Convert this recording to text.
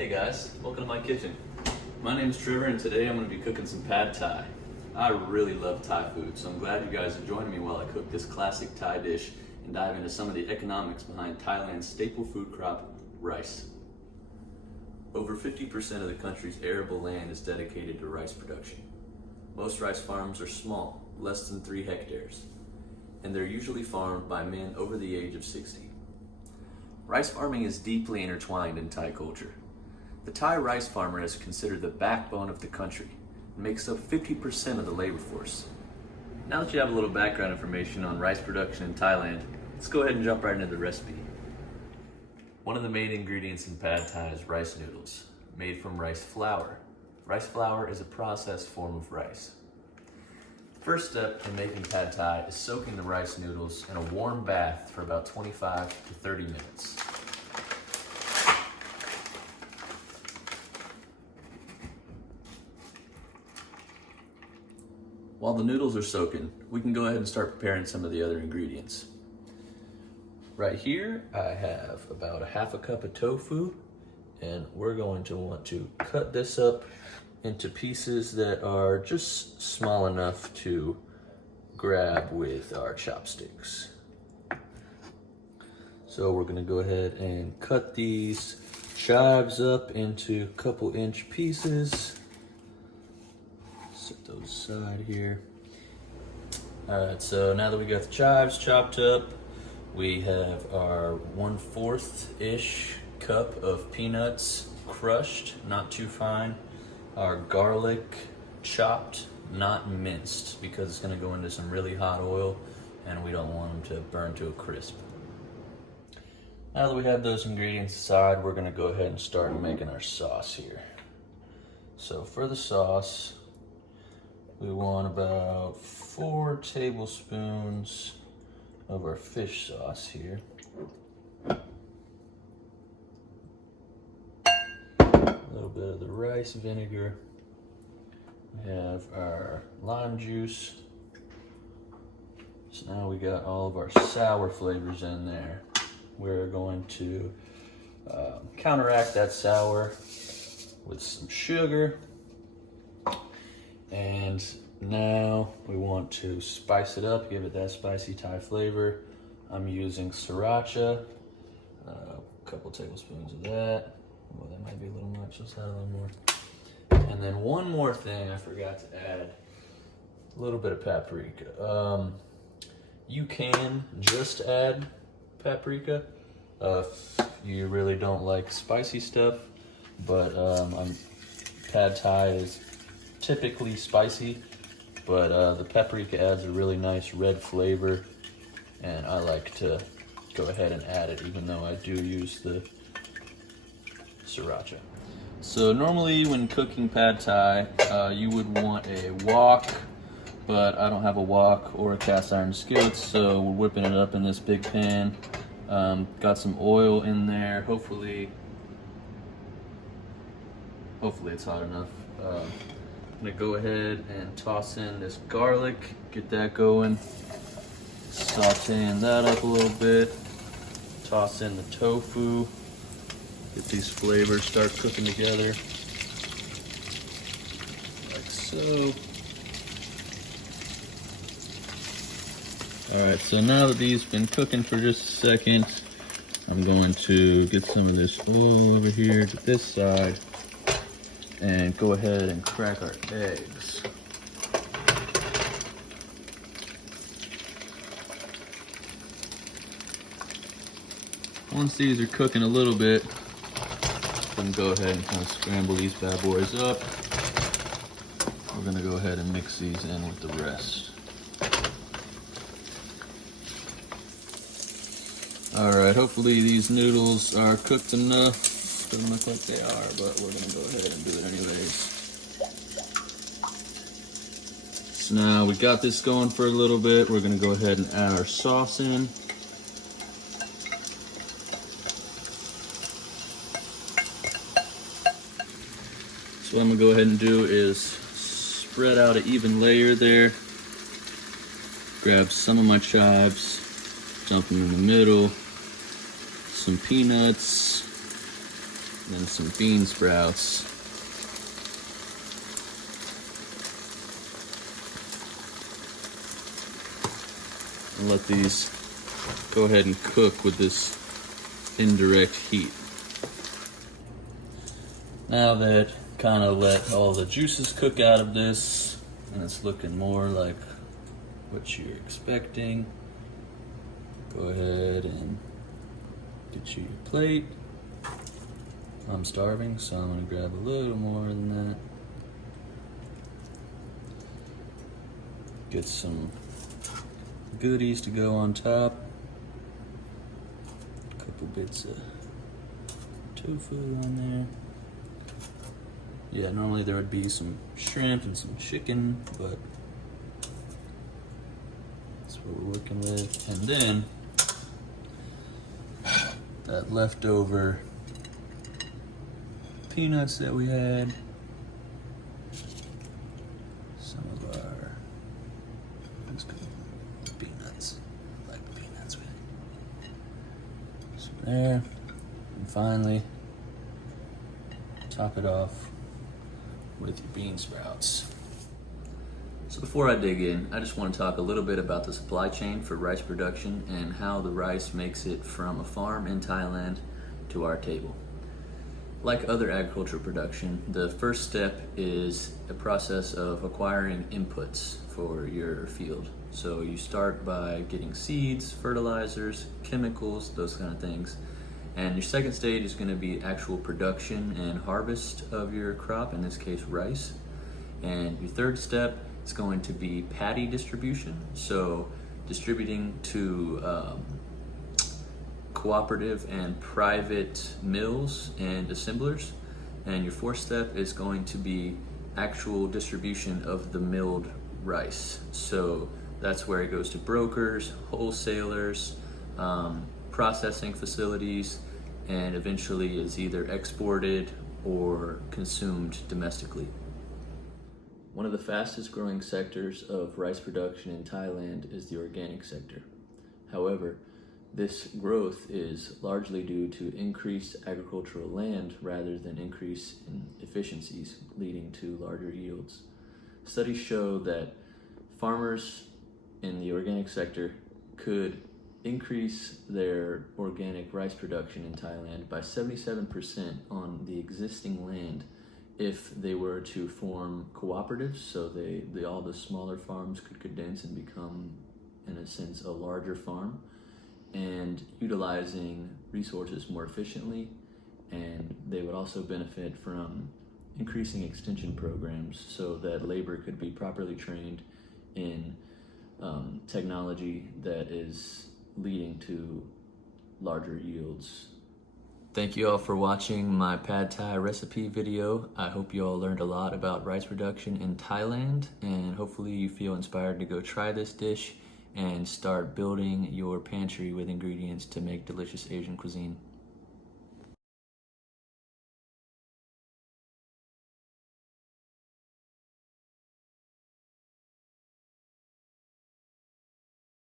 Hey guys, welcome to my kitchen. My name is Trevor and today I'm going to be cooking some Pad Thai. I really love Thai food, so I'm glad you guys are joining me while I cook this classic Thai dish and dive into some of the economics behind Thailand's staple food crop, rice. Over 50% of the country's arable land is dedicated to rice production. Most rice farms are small, less than 3 hectares, and they're usually farmed by men over the age of 60. Rice farming is deeply intertwined in Thai culture. The Thai rice farmer is considered the backbone of the country and makes up 50% of the labor force. Now that you have a little background information on rice production in Thailand, let's go ahead and jump right into the recipe. One of the main ingredients in Pad Thai is rice noodles, made from rice flour. Rice flour is a processed form of rice. The first step in making Pad Thai is soaking the rice noodles in a warm bath for about 25 to 30 minutes. While the noodles are soaking, we can go ahead and start preparing some of the other ingredients. Right here, I have about a half a cup of tofu, and we're going to want to cut this up into pieces that are just small enough to grab with our chopsticks. So we're gonna go ahead and cut these chives up into a couple inch pieces. Set those aside here. All right, so now that we got the chives chopped up, we have our 1/4-ish cup of peanuts crushed, not too fine. Our garlic chopped, not minced, because it's gonna go into some really hot oil and we don't want them to burn to a crisp. Now that we have those ingredients aside, we're gonna go ahead and start making our sauce here. So for the sauce, we want about 4 tablespoons of our fish sauce here. A little bit of the rice vinegar. We have our lime juice. So now we got all of our sour flavors in there. We're going to counteract that sour with some sugar. And now we want to spice it up, give it that spicy Thai flavor. I'm using sriracha, a couple tablespoons of that. Well, that might be a little much, let's add a little more. And then one more thing I forgot to add, a little bit of paprika. You can just add paprika if you really don't like spicy stuff, but Pad Thai is typically spicy, but the paprika adds a really nice red flavor, and I like to go ahead and add it even though I do use the sriracha. So normally when cooking Pad Thai, you would want a wok, but I don't have a wok or a cast iron skillet, so we're whipping it up in this big pan. Got some oil in there, hopefully it's hot enough. I'm gonna go ahead and toss in this garlic, get that going, sauteing that up a little bit, toss in the tofu, get these flavors start cooking together, like so. All right, so now that these have been cooking for just a second, I'm going to get some of this oil over here to this side and go ahead and crack our eggs. Once these are cooking a little bit, I'm gonna go ahead and kind of scramble these bad boys up. We're gonna go ahead and mix these in with the rest. All right, hopefully these noodles are cooked enough. Doesn't look like they are, but we're gonna go ahead and do it anyways. So now we got this going for a little bit. We're gonna go ahead and add our sauce in. So what I'm gonna go ahead and do is spread out an even layer there. Grab some of my chives, dump them in the middle, some peanuts, And then some bean sprouts. And let these go ahead and cook with this indirect heat. Now that kind of let all the juices cook out of this, and it's looking more like what you're expecting, go ahead and get you your plate. I'm starving, so I'm gonna grab a little more than that. Get some goodies to go on top. A couple bits of tofu on there. Yeah, normally there would be some shrimp and some chicken, but that's what we're working with. And then that leftover peanuts that we had, some of our peanuts, I like the peanuts with it. So there, and finally top it off with your bean sprouts. So before I dig in, I just want to talk a little bit about the supply chain for rice production and how the rice makes it from a farm in Thailand to our table. Like other agricultural production, the first step is a process of acquiring inputs for your field. So you start by getting seeds, fertilizers, chemicals, those kind of things. And your second stage is going to be actual production and harvest of your crop, in this case rice. And your third step is going to be paddy distribution, so distributing to cooperative and private mills and assemblers. And your fourth step is going to be actual distribution of the milled rice. So that's where it goes to brokers, wholesalers, processing facilities, and eventually is either exported or consumed domestically. One of the fastest growing sectors of rice production in Thailand is the organic sector. However, this growth is largely due to increased agricultural land rather than increase in efficiencies, leading to larger yields. Studies show that farmers in the organic sector could increase their organic rice production in Thailand by 77% on the existing land if they were to form cooperatives, so all the smaller farms could condense and become, in a sense, a larger farm, and utilizing resources more efficiently. And they would also benefit from increasing extension programs so that labor could be properly trained in technology that is leading to larger yields. Thank you all for watching my pad thai recipe video. I hope you all learned a lot about rice production in Thailand, and hopefully you feel inspired to go try this dish and start building your pantry with ingredients to make delicious Asian cuisine.